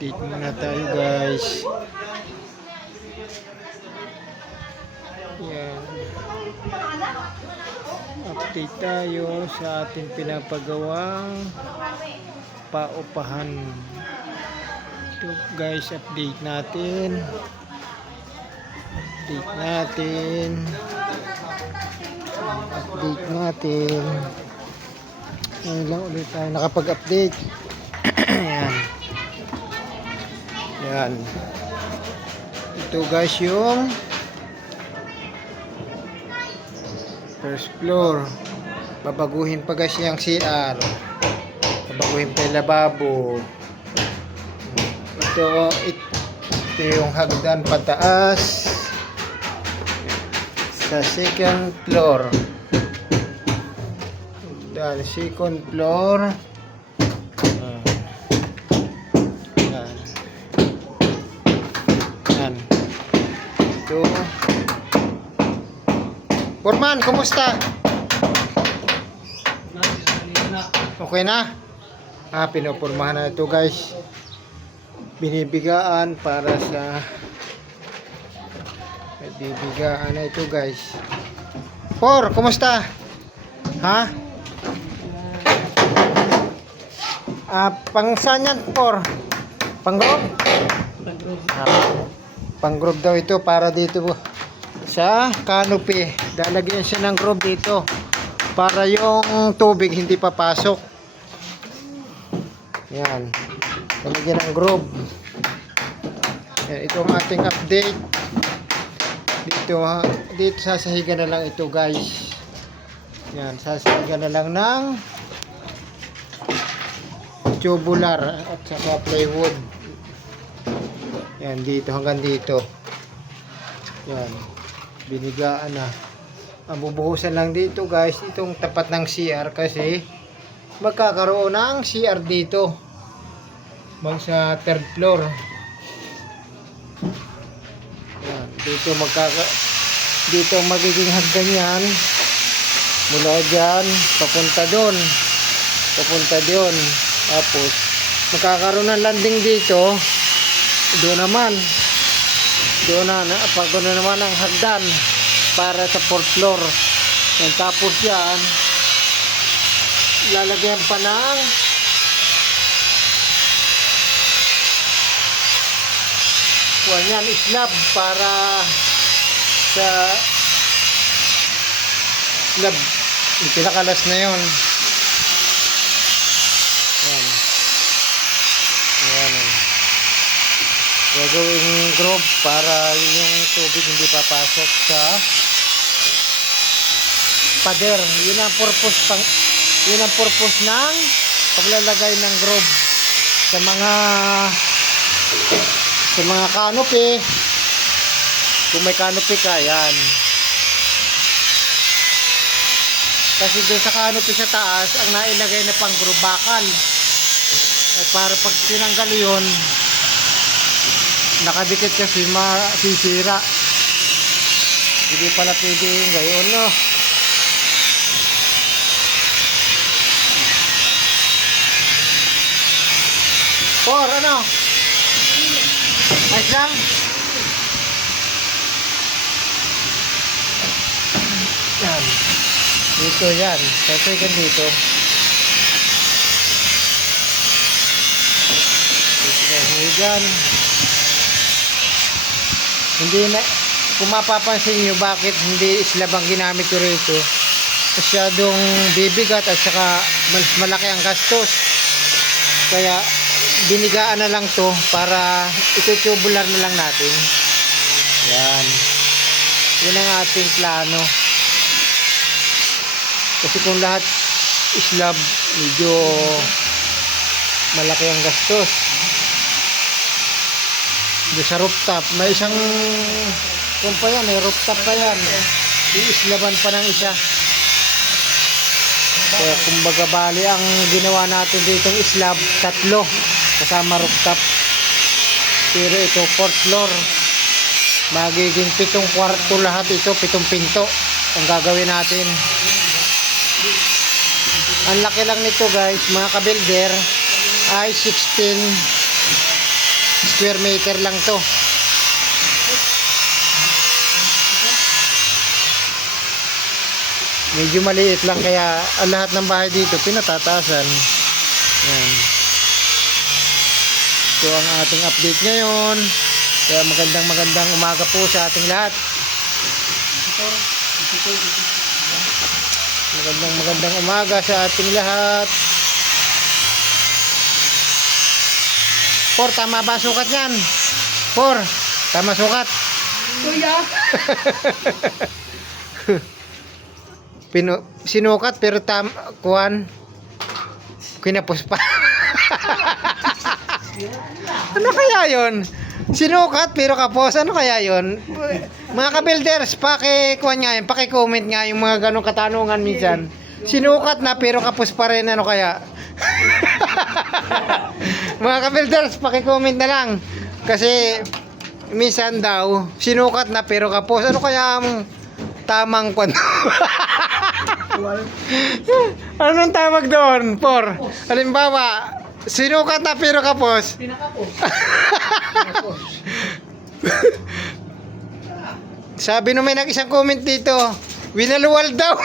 Update muna tayo guys. Yan. Update tayo sa ating pinapagawang paupahan. Ito guys, update natin. Update natin. Update natin. Ngayon lang ulit tayo nakapag-update. Yan. Yan. Ito guys yung first floor. Babaguhin pa guys yung CR. Babaguhin pa yung lababo. Ito yung hagdan pataas sa second floor. Dahil second floor. Yan. Yan. Ito. Foreman, kumusta? Okay na? Pinupurmahan na ito guys. Binibigaan para sa bibigaan na ito guys. Por, kumusta? Ha? Pang saan yan, Por? Pang group? Pang group daw ito para dito sa canopy. Lalagyan siya ng group dito para yung tubig hindi papasok. Yan. Lalagyan ng group. Yan, ito ang ating update. Dito sasahigan na lang ito guys. Yan, sasahigan na lang ng tubular at saka plywood. Yan, dito hanggang dito. Yan, binigaan na. Ang bubuhusan lang dito guys, itong tapat ng CR kasi magkakaroon ng CR dito. Sa third floor. Yan, dito magiging hagdan yan. Mula dyan, papunta doon. Papunta doon. Tapos, magkakaroon ng landing dito. Doon naman. Doon naman ang hagdan para sa fourth floor. And tapos yan, lalagyan pa ng yan, slab para sa slab. Yung pinakalas na yun. Yan. Yan. Gagawing groove para yung tubig hindi papasok sa pader. Yun ang purpose ng paglalagay ng groove sa mga canopy. Kung may canopy ka, yan. Kasi doon sa canopy sa taas, ang nailagay na pang groove bakal. Para pag tinanggal yun, nakadikit kasi masisira. Hindi pala pwede yung gayon, no? Por, ano? Ayos lang? Yan. Dito yan. Sasayin dito. Dyan. Hindi na, kung mapapansin nyo bakit hindi slab ang ginamit ko rito, masyadong bibigat at saka mas malaki ang gastos, kaya binigaan na lang to para itutubular na lang natin. Yan, yun ang ating plano. Kasi kung lahat slab, medyo malaki ang gastos. Doon sa rooftop, may isang kung pa yan, rooftop pa yan. Iislaban pa ng isa. Kaya kumbaga bali ang ginawa natin ditong slab, 3 kasama rooftop. Pero ito 4th floor, magiging 7 kwarto lahat ito, 7 pinto ang gagawin natin. Ang laki lang nito guys, mga ka-builder, ay 16 square meter lang to. Medyo maliit lang kaya ang lahat ng bahay dito pinatataasan. Yan. So ang ating update ngayon. Kaya magandang umaga po sa ating lahat. Magandang umaga sa ating lahat. Por, tama ba sukat yan? Por, tama sukat? Kuya. Sinukat pero kuhan kinapos pa. Ano kaya yon? Sinukat pero kapos, ano kaya yon? Mga ka-builders, paki-kuhan nga yun, paki-comment nga yung mga ganong katanungan minsan. Sinukat na pero kapos pa rin, ano kaya? Mga ka-builders, paki-comment na lang. Kasi minsan daw sinukat na pero kapos, ano kaya ang tamang kwento? Anong tawag doon? Por, halimbawa, sinukat na pero kapos. Pinakapos. Sabi nung may nag-isang comment dito, winaluwal daw.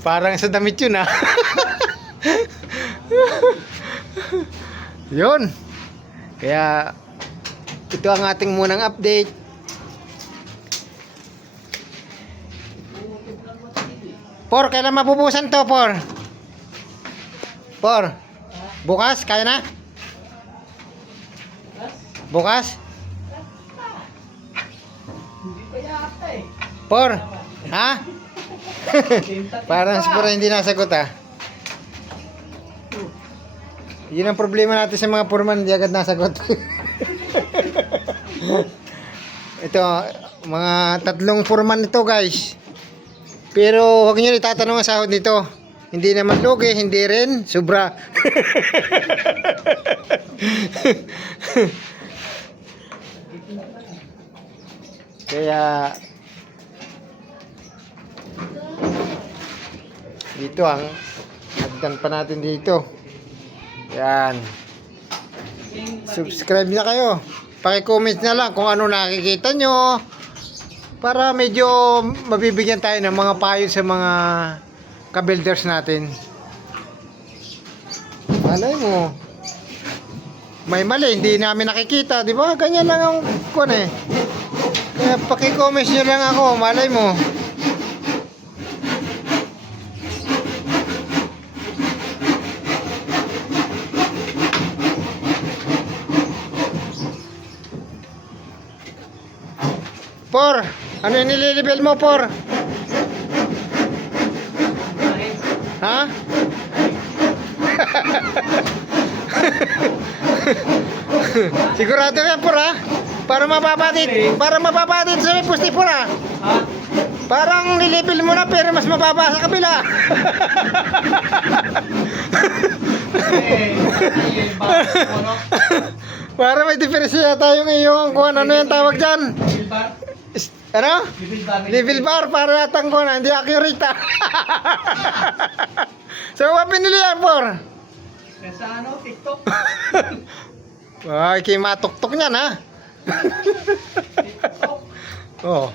Parang sa damit yun, ha. Yun. Kaya ito ang ating munang update. Por, kailan mabubusan to, Por? Por, bukas? Kaya na? Bukas? Hindi pa yata eh. Por, ha? Parang siguro hindi nasagot, ha? Yun ang problema natin sa mga foreman, hindi agad nasagot. Ito, mga 3 foreman ito, guys. Pero huwag nyo itatanong ang sahod nito. Hindi naman lugi, hindi rin sobra. Kaya dito ang hagdan pa natin dito. Yan. Subscribe na kayo. Paki-comment na lang kung ano nakikita nyo. Para medyo mabibigyan tayo ng mga payo sa mga ka-builders natin. Malay mo. May mali, hindi namin nakikita. Di ba? Ganyan lang ang kun eh. Kaya paki-comment nyo lang ako. Malay mo. Por, ano yung nililibel mo, Por? Ha? Sigurado yan, Por, ha? Para mapapatit sa may pusti, Por, ha? Parang nilibel mo na pero mas mababa sa kabila. Para may diferensya tayo ngayon kung ano yung tawag dyan. Ano? Level bar para natangko na, hindi accurate, ha? So, what pinili yan, Por? Sa ano, TikTok. Ay, kayo matuktok niyan, ha? Oo.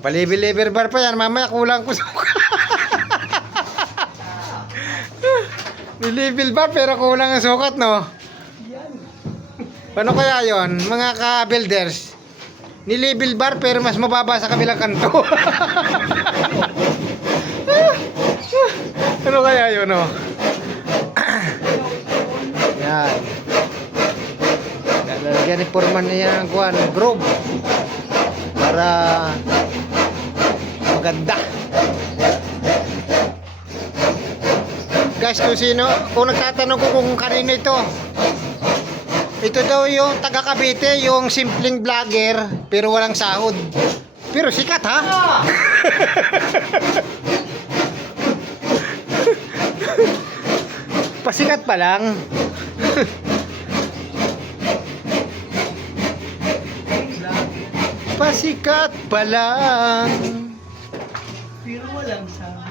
Palibil-liver bar pa yan. Mamaya kulang ko suka. Nilibil bar pero kulang ang sukat, no? Paano kaya yon, mga ka-builders? Nilibil bar pero mas mababa sa kabilang kanto. Ano kaya yun, no? Yan. Lalagyan ni Foreman niya ng kuhan, groove. Para maganda. Guys, kung nagtatanong ko kung kanino ito daw yung taga Cavite, yung simpleng vlogger pero walang sahod. Pero sikat, ha? Pasikat pa lang. Pasikat pa lang.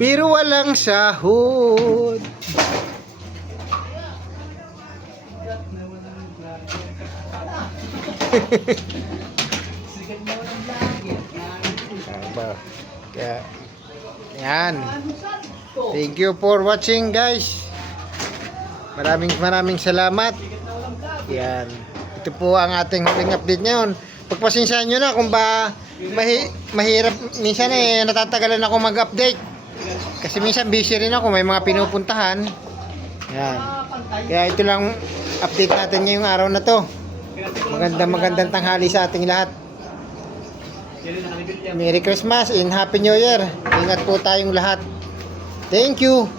Pero walang sahod. Sigat mo ng vlogger. Aba. Kaya, yan. Ano santo? Thank you for watching, guys. Maraming salamat. Sigat na walang vlogger. Yan. Ito po ang ating huling update ngayon. Pagpasensyahan nyo na kung ba mahirap. Minsan natatagalan ako mag-update. Kasi minsan busy rin ako. May mga pinupuntahan. Yan. Pantay. Kaya ito lang update natin ngayong araw na to. Magandang tanghali sa ating lahat. Merry Christmas and Happy New Year. Ingat po tayong lahat. Thank you.